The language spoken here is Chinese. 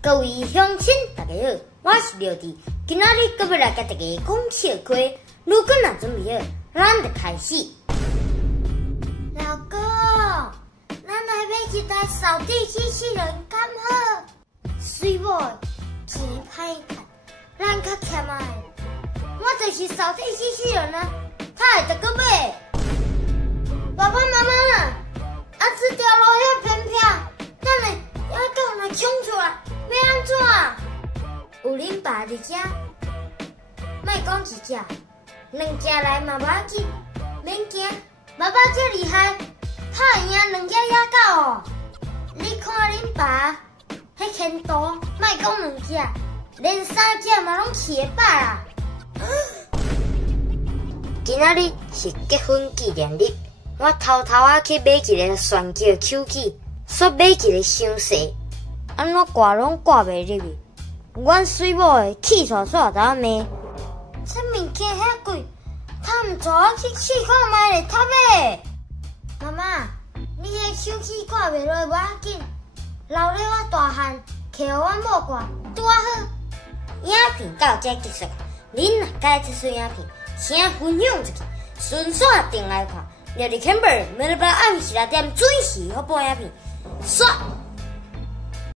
各位乡亲，大家好，我是廖弟，今仔日搁要来甲大家讲笑话。如果若准备好，咱就开始。老公，咱来买一台扫地机器人敢好？水某钱歹赚，咱较欠啊。我就是扫地机器人啊，他会得搁买。爸爸妈妈，这条路遐偏僻，咱的野狗若冲出来，要安怎？有恁爸伫遮，莫讲一只，两只来嘛无要紧，免惊。爸爸遮厉害，他会赢两只野狗哦。你看恁爸，迄牵图，莫讲两只，连三只嘛拢饲会饱啦。今仔日是结婚纪念日，我偷偷去买一个旋桥手机，煞买一个伤细，安怎挂拢挂袂入去。阮水某会气煞煞甲我骂，这物件遐贵，他毋带我去试看卖咧，塔诶！妈妈，你迄手机挂袂落无要紧，留咧我大汉，摕互阮某挂，拄啊好。影片到这结束，恁若喜欢这撮影片，请分享出去，顺续订来看。廖弟 Camber，每礼拜暗时6点准时发布影片，刷。